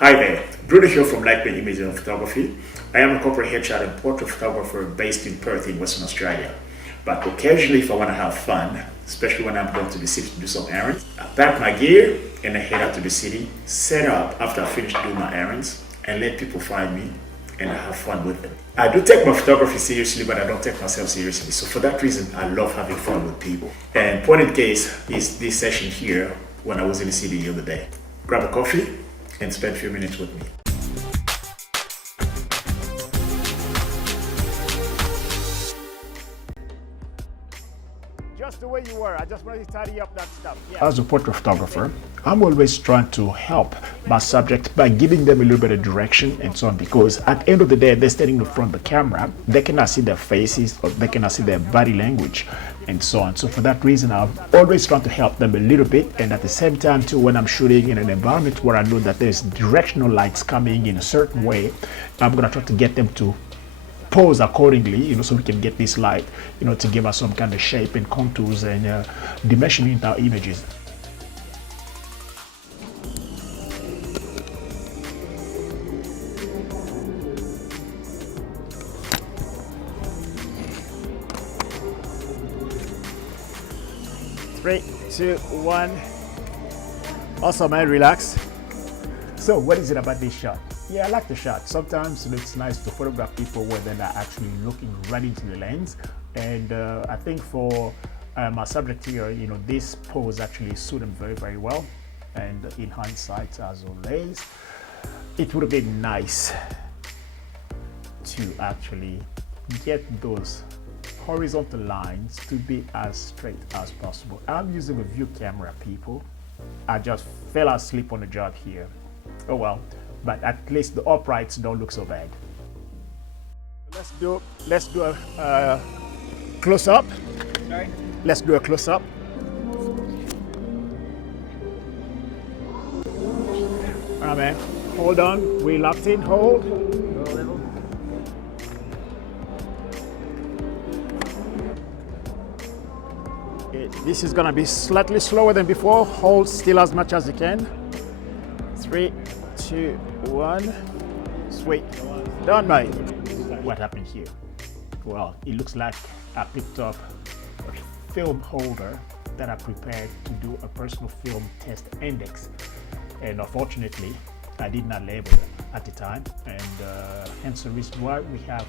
Hi there, Bruno here from Lightweight Imaging and Photography. I am a corporate headshot and portrait photographer based in Perth in Western Australia. But occasionally if I want to have fun, especially when I'm going to the city to do some errands, I pack my gear and I head out to the city, set up after I finish doing my errands, and let people find me and I have fun with them. I do take my photography seriously, but I don't take myself seriously. So for that reason, I love having fun with people. And point in case is this session here when I was in the city the other day. Grab a coffee and spend a few minutes with me. Just the way you were. I just wanted to tidy up that stuff. Yeah. As a portrait photographer, I'm always trying to help my subject by giving them a little bit of direction and so on, because at the end of the day, they're standing in front of the camera, they cannot see their faces or they cannot see their body language and so on. So for that reason, I'm always trying to help them a little bit, and at the same time too, when I'm shooting in an environment where I know that there's directional lights coming in a certain way, I'm going to try to get them to pose accordingly, so we can get this light, to give us some kind of shape and contours and dimension in our images. Three, two, one. Awesome, man. Relax. So what is it about this shot? Yeah, I like the shot. Sometimes it's nice to photograph people where they're not actually looking right into the lens. And I think for my subject here, this pose actually suited him very, very well. And in hindsight, as always, it would have been nice to actually get those horizontal lines to be as straight as possible. I'm using a view camera, people. I just fell asleep on the job here. Oh well, but at least the uprights don't look so bad. Let's do a close up. Sorry? Let's do a close up. All right, man. Hold on. We locked in. Hold. Go level. Okay, this is gonna be slightly slower than before. Hold still as much as you can. 3, 2, 1. Sweet. Done, mate. What happened here? Well, it looks like I picked up a film holder that I prepared to do a personal film test index. And unfortunately, I did not label it at the time. And hence the reason why we have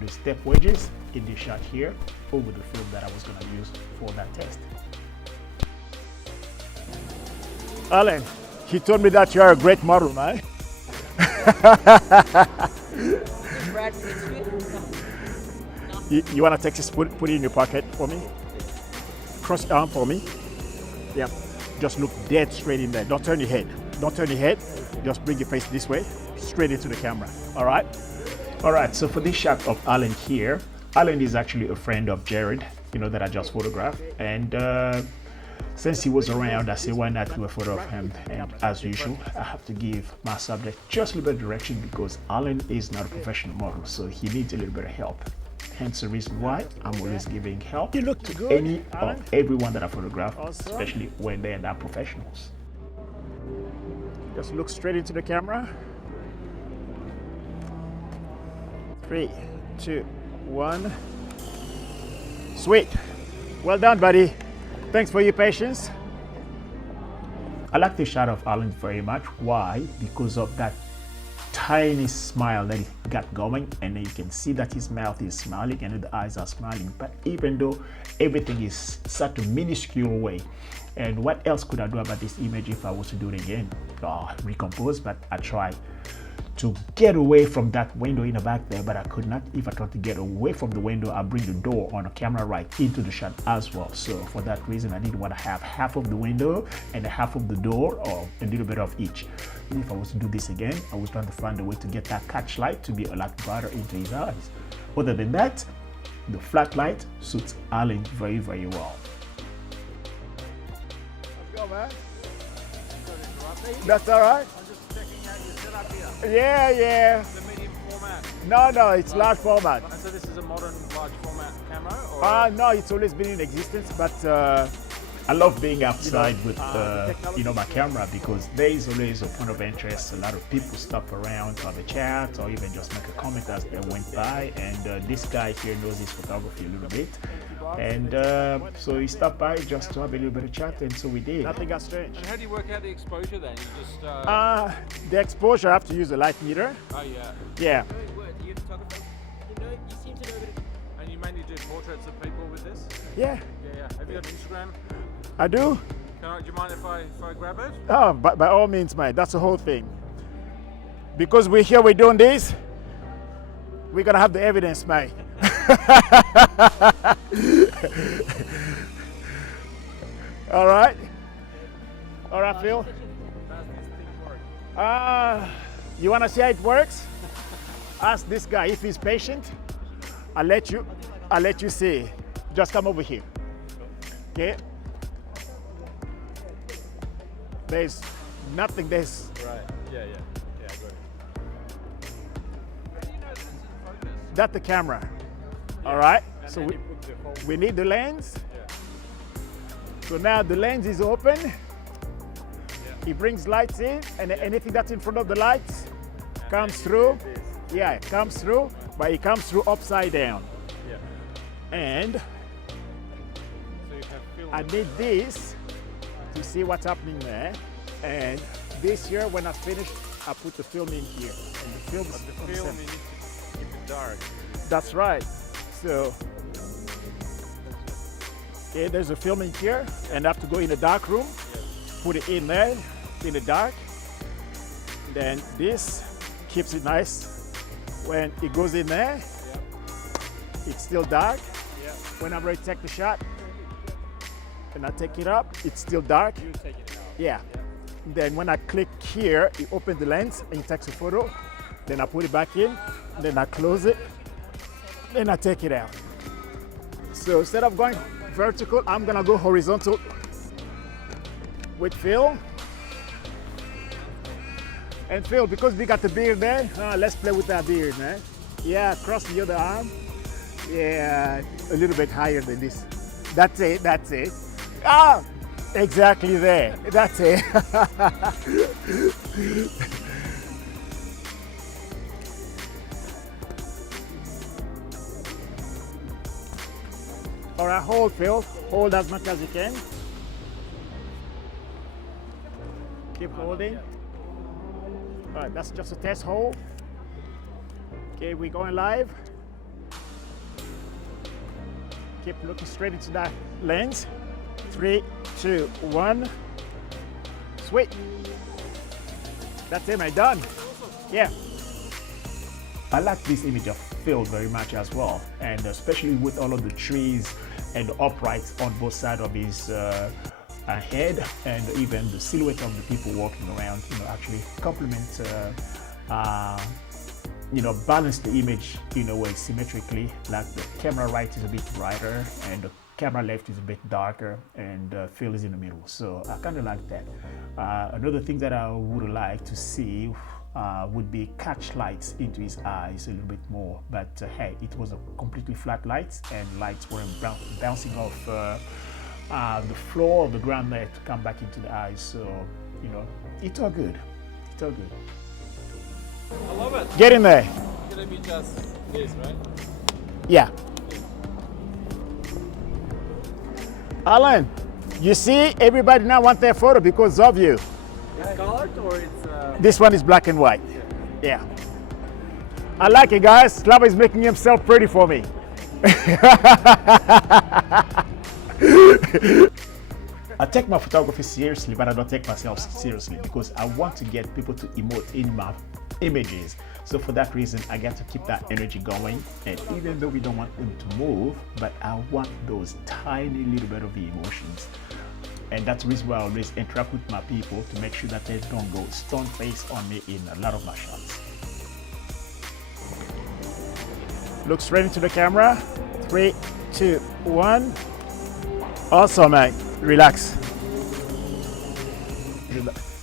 the step wedges in this shot here over the film that I was going to use for that test. Alan, he told me that you are a great model, man. You want to take this, put it in your pocket for me? Cross your arm for me. Yeah. Just look dead straight in there. Don't turn your head. Don't turn your head. Just bring your face this way, straight into the camera. All right? All right. So for this shot of Alan here, Alan is actually a friend of Jared, that I just photographed. And since he was around, I said, why not do a photo of him? And as usual, I have to give my subject just a little bit of direction because Alan is not a professional model, so he needs a little bit of help. Hence the reason why I'm always giving help You look to good, any Alan. or everyone that I photograph, Awesome. especially when they're not professionals. Just look straight into the camera. 3, 2, 1. Sweet. Well done, buddy. Thanks for your patience. I like the shot of Alan very much. Why? Because of that tiny smile that he got going, and you can see that his mouth is smiling and the eyes are smiling. But even though everything is such a minuscule way, and what else could I do about this image if I was to do it again? Recompose, but I tried to get away from that window in the back there, but I could not. If I tried to get away from the window, I bring the door on the camera right into the shot as well. So for that reason, I didn't want to have half of the window and half of the door, or a little bit of each. If I was to do this again, I was trying to find a way to get that catch light to be a lot brighter into his eyes. Other than that, the flat light suits Alan very, very well. Let's go, man. That's all right. I'm just checking out your setup here. Yeah. The medium format. No, it's large format. So this is a modern large format camera? Or No, it's always been in existence, but I love being outside with my camera, because there is always a point of interest. A lot of people stop around to have a chat or even just make a comment as they went by, and this guy here knows his photography a little bit, and so he stopped by just to have a little bit of chat, and so we did. Nothing got strange. And how do you work out the exposure then? You just. The exposure, I have to use a light meter. Oh yeah. Yeah. Are you a photographer? You seem to know that. And you mainly do portraits of people with this? Yeah, Yeah. Have you got Instagram? I do. Do you mind if I grab it? Oh, by all means, mate. That's the whole thing. Because we're here, we're doing this, we're going to have the evidence, mate. All right. All right, Phil. Does this thing work? You want to see how it works? Ask this guy if he's patient. I'll let you see. Just come over here. Okay. There's nothing. There's Right. Yeah. Yeah, I got it. How do you know that this is focused? that's the camera. All right. And So then we, you put the whole. we need the lens. Yeah. So now the lens is open. He brings lights in, and anything that's in front of the lights comes through. Yeah, it comes through, but it comes through upside down. Yeah. And So you have film. I need this to see what's happening there. And this here, when I finish, I put the film in here. And the film is The on the film, center. you need to keep it dark. That's right. So, okay, there's a film in here, and I have to go in the dark room, put it in there, in the dark. Then this keeps it nice. When it goes in there, it's still dark. Yeah. When I'm ready to take the shot, and I take it up, it's still dark. You take it out. Yeah. Then when I click here, it opens the lens and it takes a photo. Then I put it back in, then I close it, then I take it out. So instead of going vertical, I'm gonna go horizontal with Phil. And Phil, because we got the beard there, let's play with that beard, man. Yeah, cross the other arm. Yeah, a little bit higher than this. That's it, that's it. Ah, exactly there. That's it. All right, hold, Phil. Hold as much as you can. Keep holding. All right, that's just a test hold. Okay, we're going live. Keep looking straight into that lens. 3, 2, 1. Sweet. That's it, mate. Done. Yeah. I like this image of Phil very much as well, and especially with all of the trees and the uprights on both sides of his head, and even the silhouette of the people walking around, actually complement, balance the image in a way symmetrically. Like the camera right is a bit brighter and the camera left is a bit darker, and Phil is in the middle. So I kind of like that. Another thing that I would like to see would be catch lights into his eyes a little bit more, but hey, it was a completely flat lights, and lights were bouncing off the floor of the ground there to come back into the eyes. So it's all good. It's all good. I love it. Get in there. It's gonna be just this, right? Yeah. Alan, you see, everybody now want their photo because of you. It's colored or it's. This one is black and white. Yeah. I like it, guys. Slava is making himself pretty for me. I take my photography seriously, but I don't take myself seriously because I want to get people to emote in my images. So for that reason, I got to keep that energy going. And even though we don't want them to move, but I want those tiny little bit of the emotions. And that's the reason why I always interact with my people, to make sure that they don't go stone face on me in a lot of my shots. Look straight into the camera. 3, 2, 1. Awesome, mate. Relax.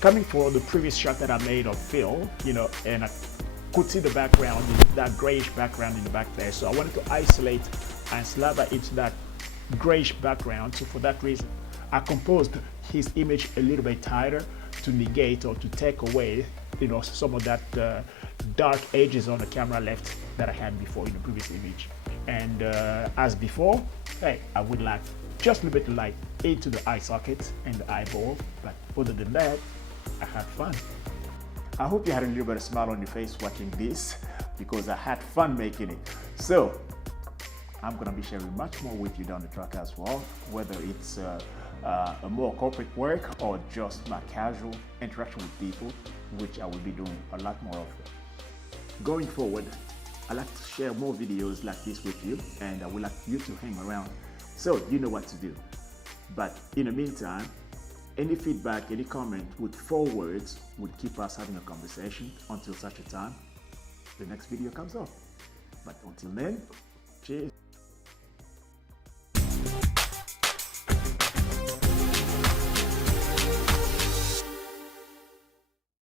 Coming for the previous shot that I made of Phil, and I could see the background, that grayish background in the back there. So I wanted to isolate and Slava into that grayish background. So for that reason, I composed his image a little bit tighter to negate or to take away, some of that dark edges on the camera left that I had before in the previous image. And as before, hey, I would like just a little bit of light into the eye socket and the eyeball, but other than that, I had fun. I hope you had a little bit of smile on your face watching this, because I had fun making it. So I'm gonna be sharing much more with you down the track as well, whether it's a more corporate work or just my casual interaction with people, which I will be doing a lot more of. Going forward, I like to share more videos like this with you, and I would like you to hang around so you know what to do. But in the meantime, any feedback, any comment with 4 words would keep us having a conversation until such a time the next video comes up. But until then, cheers.